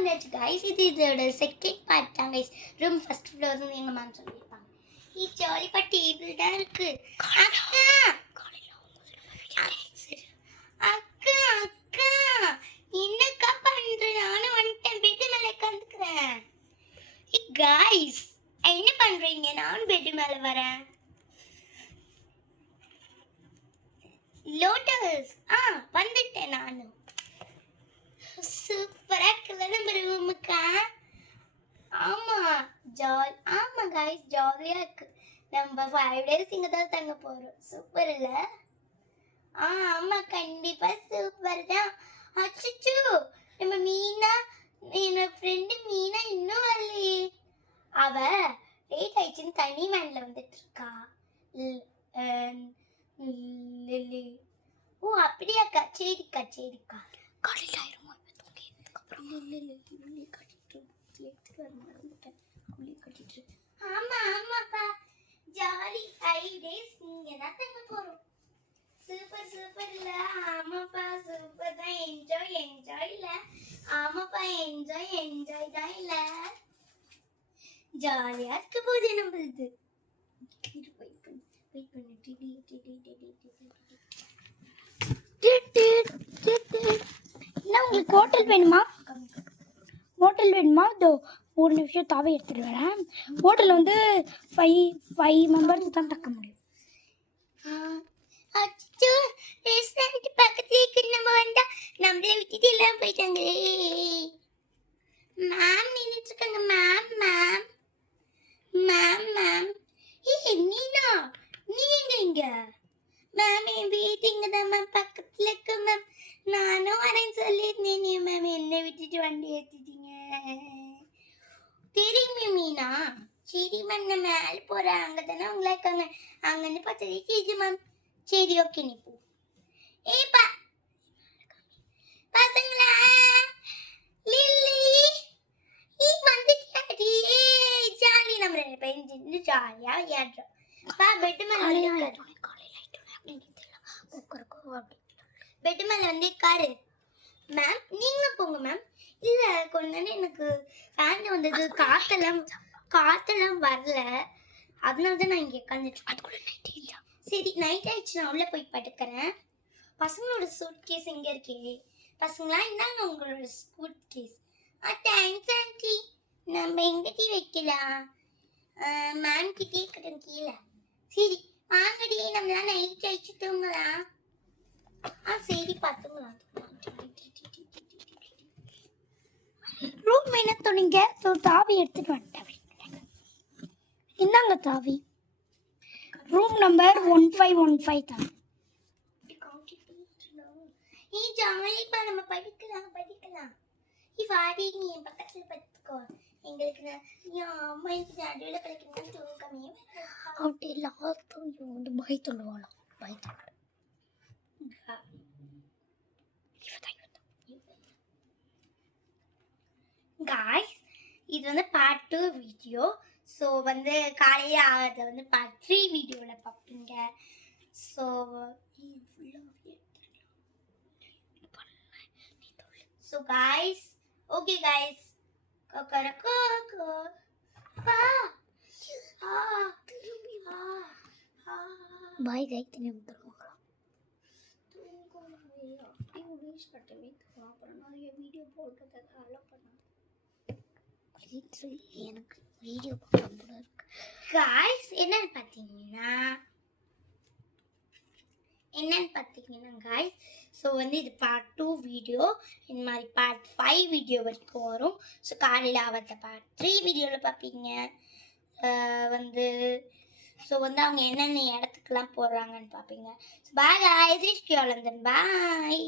வந்தாச்சு கைஸ். இதோட second part தான் கைஸ். ரூம் ஃபர்ஸ்ட் ஃப்ளோர் எங்கள் மேம் சொல்லியிருப்பாங்க. ஜாலிப்பா டேபிள் தான் இருக்கு. அக்கா அக்கா அக்கா என்னக்கா பண்ற? நானும் வந்துட்டேன், பெட்டு மேலே உட்காந்துக்கிறேன். கைஸ் என்ன பண்றீங்க? நானும் பெட்டு மேலே வரேன். லோட்டஸ் வந்துட்டேன் நானும். சூப்பரா இருக்குல்ல நம்ம ரூமுக்கா? ஆமா கைஸ் ஜாலியா இருக்கு. நம்ம 5 days இங்க தான் தங்க போறோம். சூப்பர் இல்ல? ஆமா கண்டிப்பா சூப்பர் தான். அச்சச்சோ நம்ம மீனா, என்னோட ஃப்ரெண்டு மீனா இன்னும் வரலையே. அவ லேட் ஆயிடுச்சுன்னு தனி வேன்ல வந்துட்டு இருக்கா. ஓ அப்படியாக்கா? சரிக்கா காலையில் ஆயிரமா ஆமாப்பா ஜாலி 5 days இங்க தான் தங்க போறோம். சூப்பர் இல்ல? ஆமாப்பா சூப்பர் தான். என்ஜாய் இல்ல? ஆமாப்பா என்ஜாய் தான் இல்ல? ஜாலியா இருக்க போதே நம்மளுது. வெயிட் பண்ணு என்ன உங்களுக்கு ஹோட்டல் வேணுமா? இதோ ஒரு நிமிஷம் தாவே எடுத்துட்டு வரேன். ஹோட்டல் வந்து 5 மெம்பர்ஸ் தான் தக்க முடியும். அச்சோ ரெஸ்டாரண்ட் பக்கத்துல இருக்கு. நம்ம வந்தா நம்மளே விட்டுட்டு எல்லாம் போயிட்டாங்களே. மேம் நின்றுட்டு இருக்காங்க. மேம் மீனா நீ எங்க? மேம் என் வீட்டு இங்க தான் மேம், பக்கத்துல இருக்கு மேம். நானும் வரேன்னு சொல்லியிருந்தேன் மேம், என்ன விட்டுட்டு வண்டி ஏற்றிட்டீங்க. தெரியுமே மீனா. சரி மேம் நான் மேலே போகிறேன், அங்கே தானே அவங்களா இருக்காங்க, அங்கன்னு பார்த்ததே கேஜி மேம். சரி ஓகே நீ போ. ஏப்பா பசங்களா லில்லி வந்துட்டியாடி? ஜாலி நம்ம 2 பேரும் நின்று ஜாலியாக விளையாடுறோம். பெட்டு மேலே பெட்டு மேலே வந்து உட்காரு. மேம் நீங்களும் போங்க மேம். இல்லை கொஞ்ச நேரம் எனக்கு ஃபேன் வந்தது, காற்றெல்லாம் வரல, அதனால தான் நான் இங்கே உட்காந்துட்டு. சரி நைட் ஆயிடுச்சு, நான் உள்ளே போய் படுக்கிறேன். பசங்களோட சூட் கேஸ் எங்கே இருக்கே? பசங்களா இந்தாங்க உங்களோட சூட் கேஸ். Thanks aunty. நம்ம எங்கிட்டே வைக்கலாம்? மேம் கிட்டே இருக்கட்டும் கீழே. சரி வாங்கடி, நம்மளாம் நைட் ஆயிடுச்சு தூங்கலாம். சரி பார்த்துங்களாம். ரூம் என்ன சொன்னீங்க? தாவி எடுத்துட்டு வந்துட்டேன். என்னங்க தாவி? ரூம் நம்பர் 1515 தான். ஜாலிப்பா நம்ம படிக்கலாம். வாடி நீ என் பக்கத்துல படுத்துக்கோ. எங்களுக்கு அம்மா எனக்கு நடுவில் படிக்கணும்னு தூக்கமே அப்படி எல்லாத்தையும் வந்து பயத்துடுவாளாம். காய்ஸ் இது வந்து பார்ட் 2 வீடியோ. ஸோ வந்து காலையில் ஆகிறத வந்து பார்ட் 3 வீடியோவில் பார்ப்பீங்க. So guys okay guys. Bye கை தண்ணி வந்துடுவாங்களா? வீடியோ போட்டதால எனக்கு வீடியோ போட இருக்கு காய்ஸ். என்னன்னு பார்த்தீங்கன்னா காய்ஸ், ஸோ வந்து இது பார்ட் 2 வீடியோ. இந்த மாதிரி பார்ட் 5 வீடியோ வரைக்கும் வரும். ஸோ காலையில் ஆவத்தை பார்ட் 3 வீடியோவில் பார்ப்பீங்க. வந்து ஸோ வந்து அவங்க என்னென்ன இடத்துக்குலாம் போடுறாங்கன்னு பார்ப்பீங்க. ஸோ பாய் காய்ஸ், பாய்.